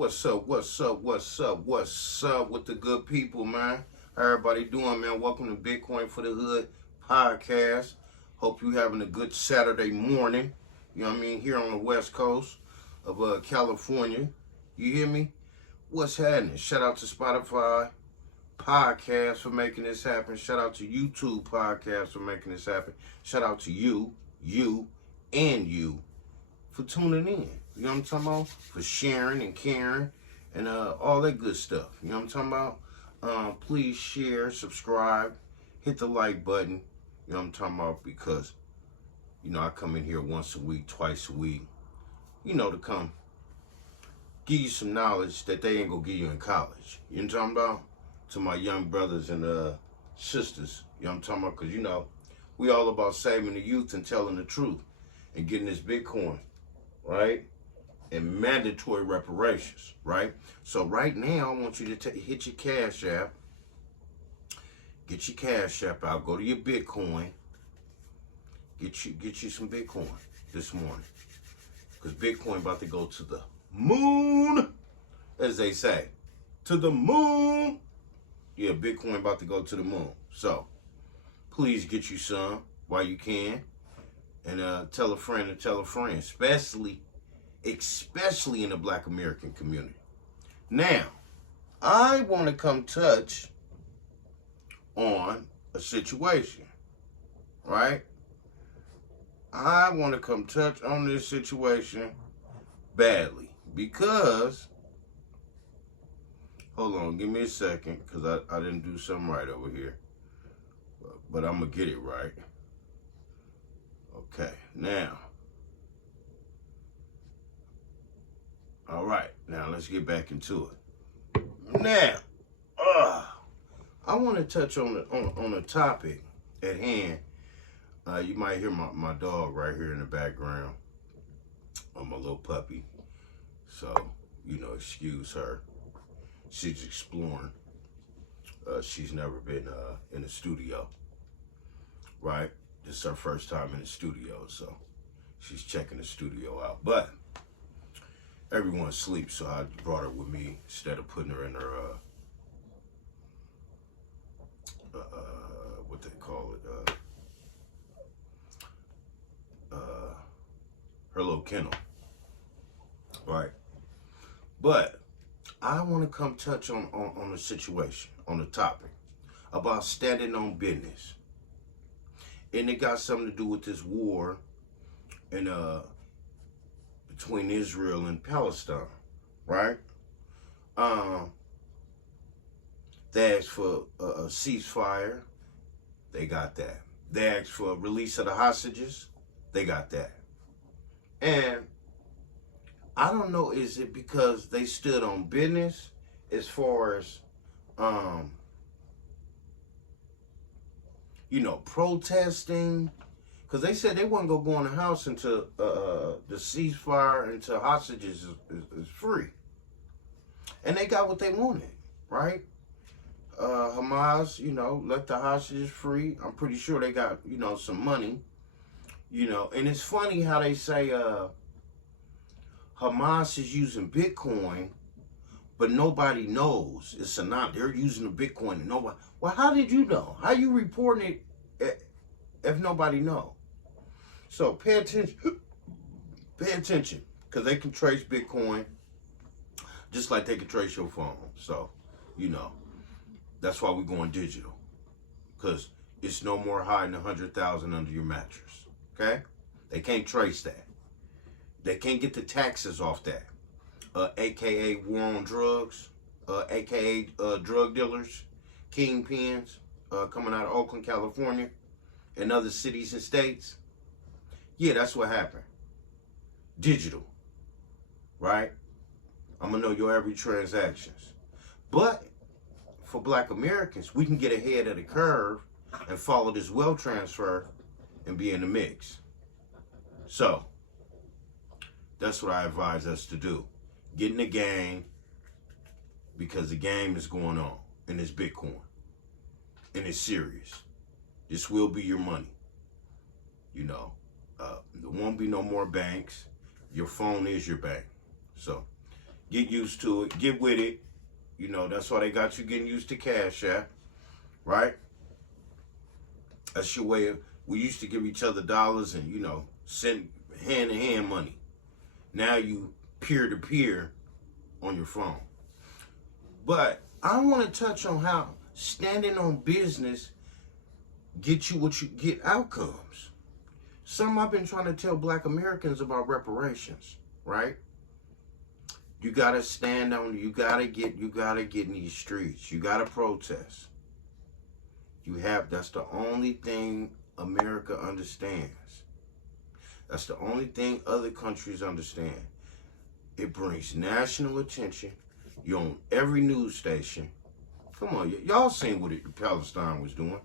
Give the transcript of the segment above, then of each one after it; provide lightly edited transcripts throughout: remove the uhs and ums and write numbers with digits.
What's up? What's up? What's up? What's up with the good people, man? How everybody doing, man? Welcome to Bitcoin for the Hood podcast. Hope you having a good Saturday morning. You know what I mean? Here on the West Coast of California. You hear me? What's happening? Shout out to Spotify podcast for making this happen. Shout out to YouTube podcast for making this happen. Shout out to you, and you for tuning in. You know what I'm talking about? For sharing and caring and all that good stuff. You know what I'm talking about? Please share, subscribe, hit the like button. You know what I'm talking about? Because, I come in here once a week, twice a week, to come give you some knowledge that they ain't gonna give you in college. You know what I'm talking about? To my young brothers and sisters. You know what I'm talking about? Because, we all about saving the youth and telling the truth and getting this Bitcoin, right? And mandatory reparations, right? So right now, I want you to hit your Cash App. Get your Cash App out. Go to your Bitcoin. Get you some Bitcoin this morning. Because Bitcoin about to go to the moon, as they say. To the moon. Yeah, Bitcoin about to go to the moon. So, please get you some while you can. And tell a friend and tell a friend. Especially in the Black American community. Now, I want to come touch on a situation, right? I want to come touch on this situation badly because, hold on, give me a second, because I didn't do something right over here, but I'm going to get it right. Okay, now. All right, now let's get back into it. Now, I want to touch on the topic at hand. You might hear my dog right here in the background, my little puppy. So, excuse her. She's exploring. She's never been in the studio, right? This is her first time in the studio, so she's checking the studio out. But everyone sleeps, so I brought her with me instead of putting her in her, what they call it, her little kennel, right? But I want to come touch on the situation, on the topic, about standing on business. And it got something to do with this war and between Israel and Palestine, right? They asked for a ceasefire. They got that. They asked for a release of the hostages. They got that. And I don't know, is it because they stood on business as far as, protesting? Because they said they wasn't going to go in the house until the ceasefire, until hostages is free. And they got what they wanted, right? Hamas, let the hostages free. I'm pretty sure they got, some money. And it's funny how they say Hamas is using Bitcoin, but nobody knows. It's they're using the Bitcoin and nobody. Well, how did you know? How you reporting it if nobody know? So pay attention. Pay attention, because they can trace Bitcoin just like they can trace your phone. So, that's why we're going digital, because it's no more hiding 100,000 under your mattress. Okay? They can't trace that. They can't get the taxes off that. AKA war on drugs, AKA drug dealers, kingpins, coming out of Oakland, California, and other cities and states. Yeah, that's what happened. Digital, right? I'm gonna know your every transactions. But for Black Americans, we can get ahead of the curve and follow this wealth transfer and be in the mix. So, that's what I advise us to do. Get in the game, because the game is going on, and it's Bitcoin. And it's serious. This will be your money. There won't be no more banks. Your phone is your bank. So Get used to it. Get with it. You know, that's why they got you getting used to Cash App, right? That's your way of, we used to give each other dollars and, you know, send hand-to-hand money. Now you peer-to-peer on your phone. But I want to touch on how standing on business get you what you get outcomes. Something I've been trying to tell Black Americans about reparations, right? You gotta stand on, you gotta get in these streets. You gotta protest. That's the only thing America understands. That's the only thing other countries understand. It brings national attention. You're on every news station. Come on, y'all seen what Palestine was doing.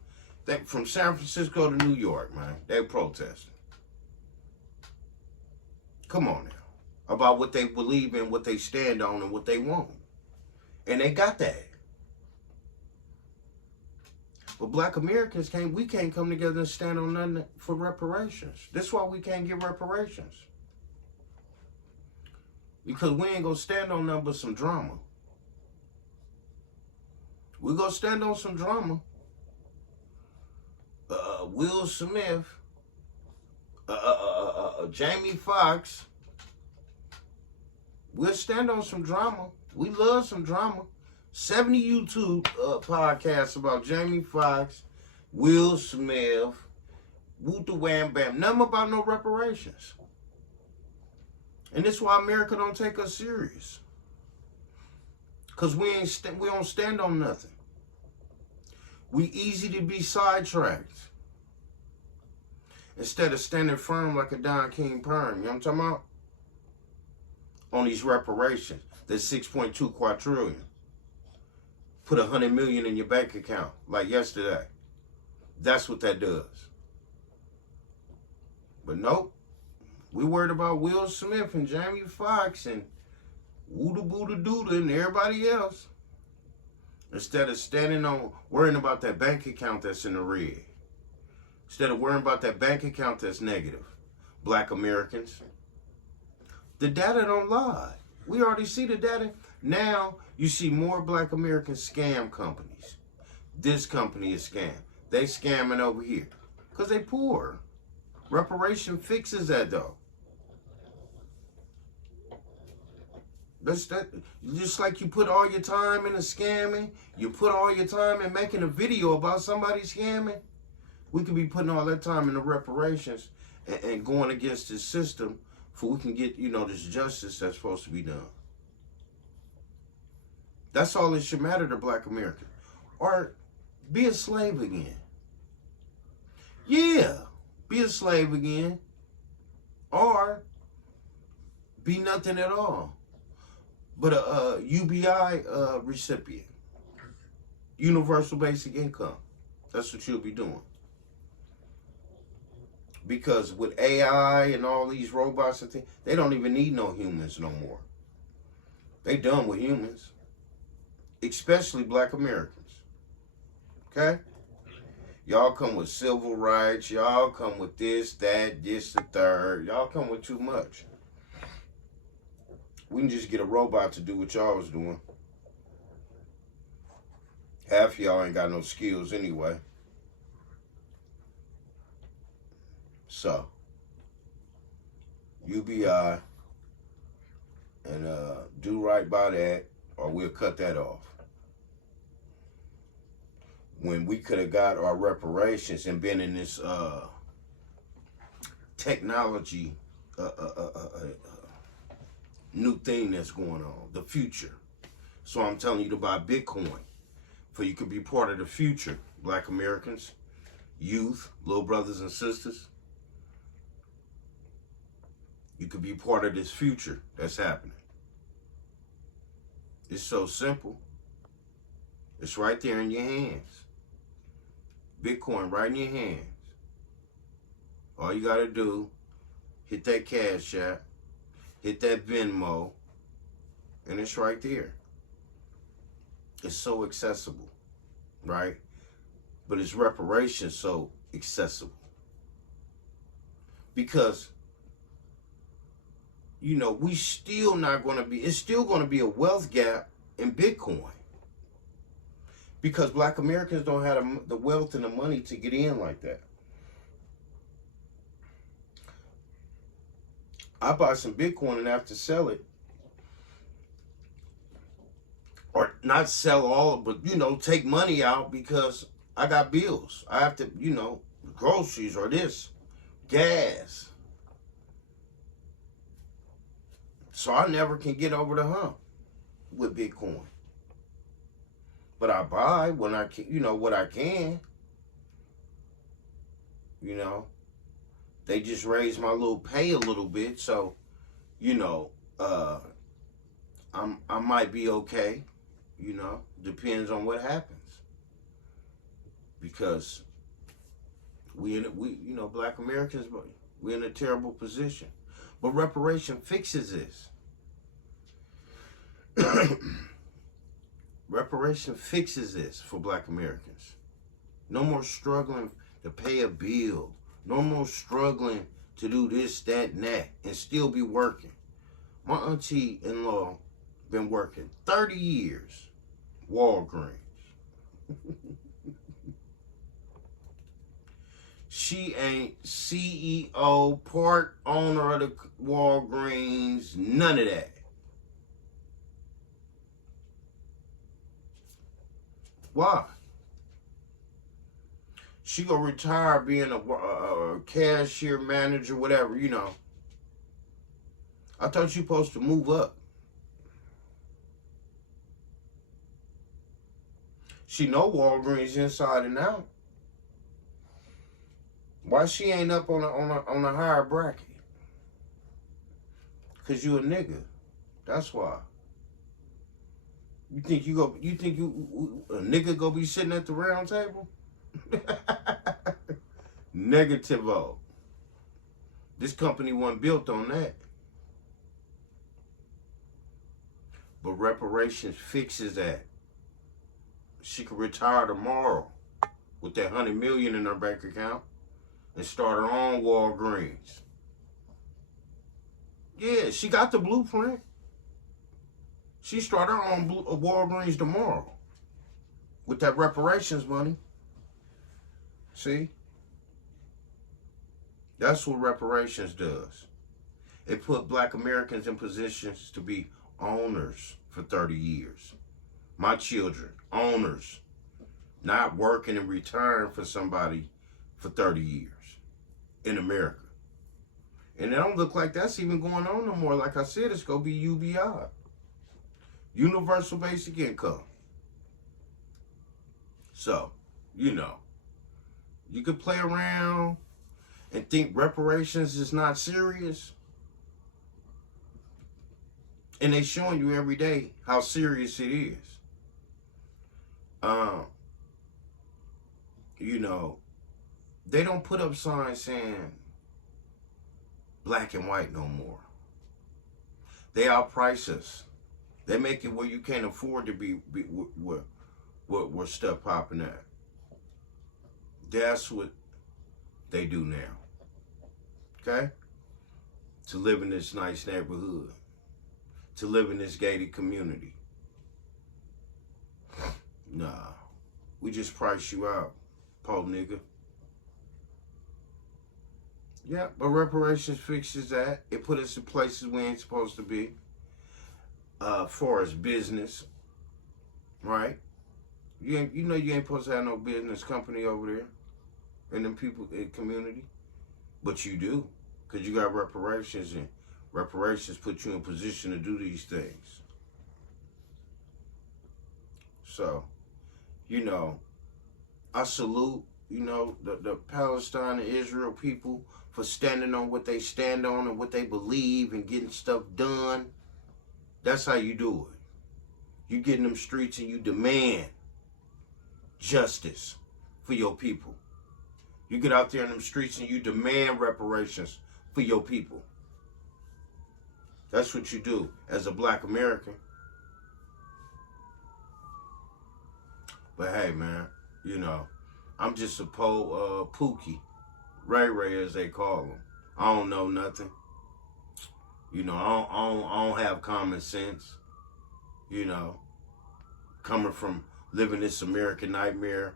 From San Francisco to New York, man, they protesting. Come on now. About what they believe in, what they stand on, and what they want. And they got that. But Black Americans can't come together and stand on nothing for reparations. That's why we can't get reparations. Because we ain't gonna stand on nothing but some drama. We gonna stand on some drama. Will Smith, Jamie Foxx. We'll stand on some drama. We love some drama. 70 YouTube podcasts about Jamie Foxx, Will Smith, Woo the Wham Bam. Nothing about no reparations. And this is why America don't take us serious. Because we don't stand on nothing. We easy to be sidetracked. Instead of standing firm like a Don King perm. You know what I'm talking about? On these reparations. That's 6.2 quadrillion. Put 100 million in your bank account like yesterday. That's what that does. But nope. We worried about Will Smith and Jamie Foxx and Wooda Booda Dooda and everybody else. Instead of worrying about that bank account that's in the red. Instead of worrying about that bank account that's negative. Black Americans. The data don't lie. We already see the data. Now you see more Black American scam companies. This company is scam. They scamming over here. Because they poor. Reparation fixes that though. That's that. Just like you put all your time into scamming, you put all your time in making a video about somebody scamming. We could be putting all that time into reparations and going against this system for we can get, this justice that's supposed to be done. That's all that should matter to Black America. Or be a slave again. Yeah, be a slave again. Or be nothing at all. But a UBI recipient. Universal Basic Income. That's what you'll be doing. Because with AI and all these robots and things, they don't even need no humans no more. They done with humans. Especially Black Americans. Okay? Y'all come with civil rights. Y'all come with this, that, this, the third. Y'all come with too much. We can just get a robot to do what y'all was doing. Half of y'all ain't got no skills anyway. So, UBI, and do right by that, or we'll cut that off. When we could have got our reparations and been in this technology new thing that's going on, the future. So I'm telling you to buy Bitcoin, for you could be part of the future, Black Americans, youth, little brothers and sisters. You could be part of this future that's happening. It's so simple. It's right there in your hands. Bitcoin right in your hands. All you got to do, hit that Cash App, hit that Venmo, and it's right there. It's so accessible, right? But it's reparations so accessible. Because we still not going to be, it's still going to be a wealth gap in Bitcoin. Because black Americans don't have the wealth and the money to get in like that. I buy some Bitcoin and have to sell it. Or not sell all, but, take money out because I got bills. I have to, groceries or this, gas. So I never can get over the hump with Bitcoin. But I buy when I can, what I can. They just raised my little pay a little bit, so, I might be okay. Depends on what happens. Because black Americans, we're in a terrible position. But reparation fixes this. Reparation fixes this for black Americans. No more struggling to pay a bill. No more struggling to do this, that, and that, and still be working. My auntie-in-law been working 30 years, Walgreens. She ain't CEO, part owner of the Walgreens, none of that. Why? She gonna retire being a cashier, manager, whatever, I thought you supposed to move up. She know Walgreens inside and out. Why she ain't up on a higher bracket? Cause you a nigga. That's why. You think a nigga gonna be sitting at the round table? Negative-o. This company wasn't built on that. But reparations fixes that. She could retire tomorrow with that $100 million in her bank account and start her own Walgreens. Yeah, she got the blueprint. She start her own Walgreens tomorrow with that reparations money. See? That's what reparations does. It put black Americans in positions to be owners for 30 years. My children, owners, not working in return for somebody for 30 years in America. And it don't look like that's even going on no more. Like I said, it's going to be UBI. Universal Basic Income. So, you could play around and think reparations is not serious. And they showing you every day how serious it is. They don't put up signs saying black and white no more. They outprice us. They make it where you can't afford to be where stuff popping at. That's what they do now. Okay? To live in this nice neighborhood. To live in this gated community. Nah. We just price you out, po nigga. Yeah, but reparations fixes that. It put us in places we ain't supposed to be. For as business, right? You ain't supposed to have no business company over there and them people in community, but you do, because you got reparations, and reparations put you in position to do these things. So, I salute, the Palestine and Israel people for standing on what they stand on and what they believe and getting stuff done. That's how you do it. You get in them streets and you demand justice for your people. You get out there in them streets and you demand reparations for your people. That's what you do as a black American. But hey, man, I'm just a Pookie. Ray Ray, as they call him. I don't know nothing. You know, I don't have common sense. You know, coming from living this American nightmare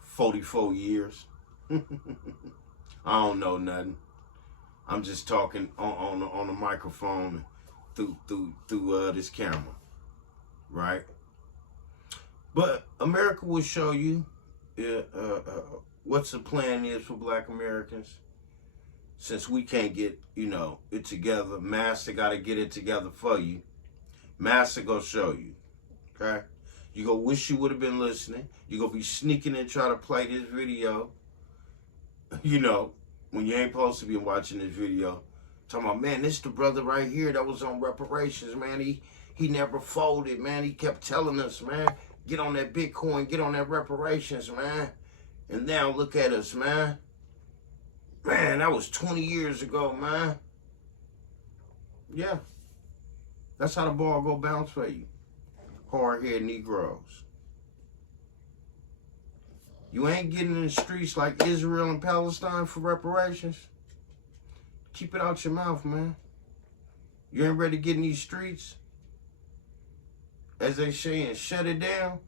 44 years. I don't know nothing. I'm just talking on the microphone through this camera, right? But America will show you what's the plan is for Black Americans. Since we can't get, it together, Master got to get it together for you. Master gonna show you, okay? You gonna wish you would have been listening. You gonna be sneaking and try to play this video, when you ain't supposed to be watching this video. Talking about, man, this the brother right here that was on reparations, man. He never folded, man. He kept telling us, man, get on that Bitcoin, get on that reparations, man. And now look at us, man. Man, that was 20 years ago, man. Yeah. That's how the ball go bounce for you. Hard-headed Negroes. You ain't getting in the streets like Israel and Palestine for reparations. Keep it out your mouth, man. You ain't ready to get in these streets, as they say, and shut it down.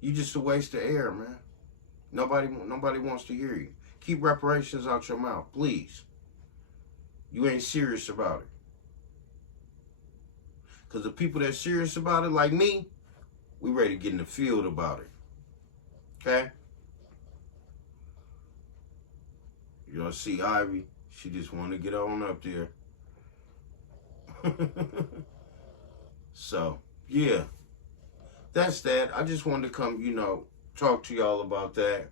You just a waste of air, man. Nobody wants to hear you. Keep reparations out your mouth, please. You ain't serious about it. Because the people that's serious about it, like me, we ready to get in the field about it. Okay? You don't see Ivy. She just want to get on up there. So, yeah. That's that. I just wanted to come, talk to y'all about that.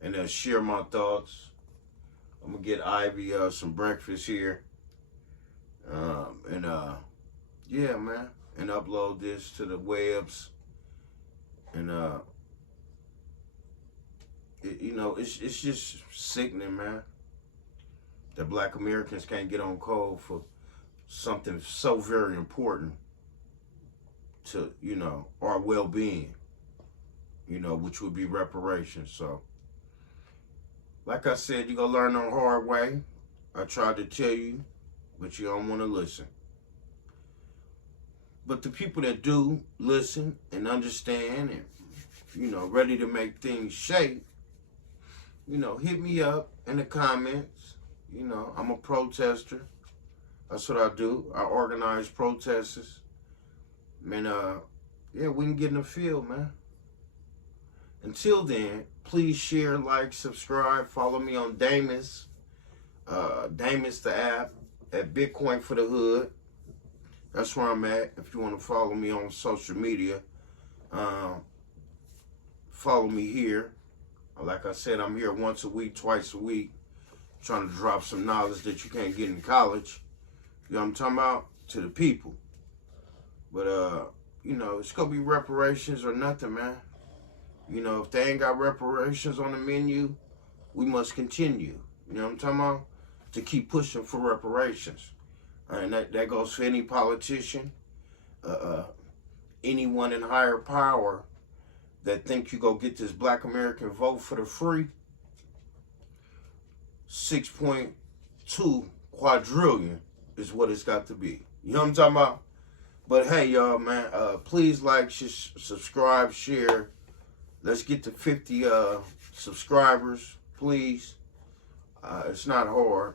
And share my thoughts. I'm going to get Ivy some breakfast here. Yeah, man. And upload this to the webs. And, it's just sickening, man, that Black Americans can't get on code for something so very important to, our well-being, which would be reparations. So, like I said, you're going to learn the hard way. I tried to tell you, but you don't want to listen. But the people that do listen and understand and, ready to make things shape, hit me up in the comments. I'm a protester. That's what I do. I organize protests. And, yeah, we can get in the field, man. Until then, please share, like, subscribe. Follow me on Damus. Damus, the app, at Bitcoin for the Hood. That's where I'm at. If you want to follow me on social media, follow me here. Like I said, I'm here once a week, twice a week, trying to drop some knowledge that you can't get in college. You know what I'm talking about? To the people. But, it's going to be reparations or nothing, man. If they ain't got reparations on the menu, we must continue. You know what I'm talking about? To keep pushing for reparations. And that goes for any politician, anyone in higher power that think you go get this Black American vote for the free. 6.2 quadrillion is what it's got to be. You know what I'm talking about? But hey, y'all, man, please like, subscribe, share. Let's get to 50 subscribers, please. It's not hard,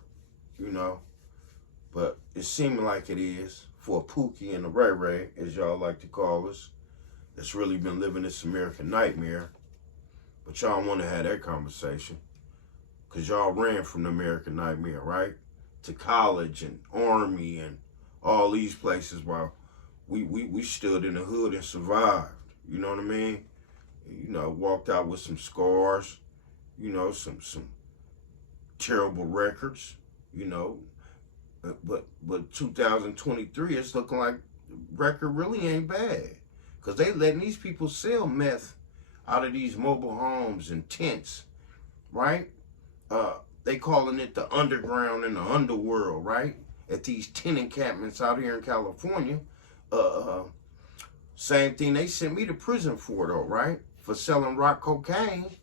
but it's seeming like it is for Pookie and the Ray Ray, as y'all like to call us, that's really been living this American nightmare. But y'all want to have that conversation because y'all ran from the American nightmare, right? To college and army and all these places while we stood in the hood and survived. You know what I mean? Walked out with some scars, some terrible records, But 2023, it's looking like the record really ain't bad. Because they letting these people sell meth out of these mobile homes and tents, right? They calling it the underground and the underworld, right? At these tent encampments out here in California. Same thing they sent me to prison for, though, right? For selling rock cocaine.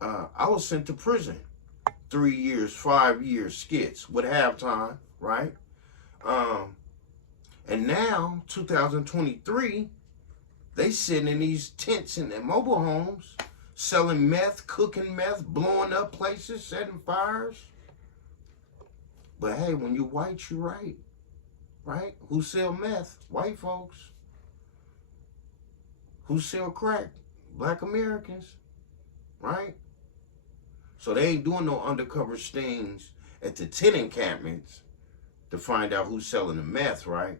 I was sent to prison 3 years, 5 years skits with halftime, right? And now, 2023, they sitting in these tents in their mobile homes, selling meth, cooking meth, blowing up places, setting fires. But hey, when you white, you right. Right? Who sell meth? White folks. Who sell crack? Black Americans. Right? So they ain't doing no undercover stings at the tent encampments to find out who's selling the meth, right?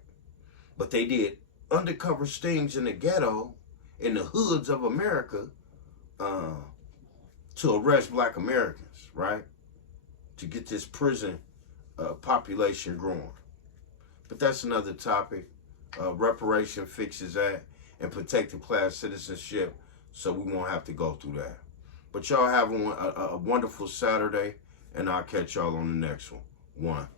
But they did undercover stings in the ghetto, in the hoods of America, to arrest Black Americans, right? To get this prison population growing. But that's another topic. Reparation fixes that, and protected class citizenship, so we won't have to go through that. But y'all have a wonderful Saturday, and I'll catch y'all on the next one.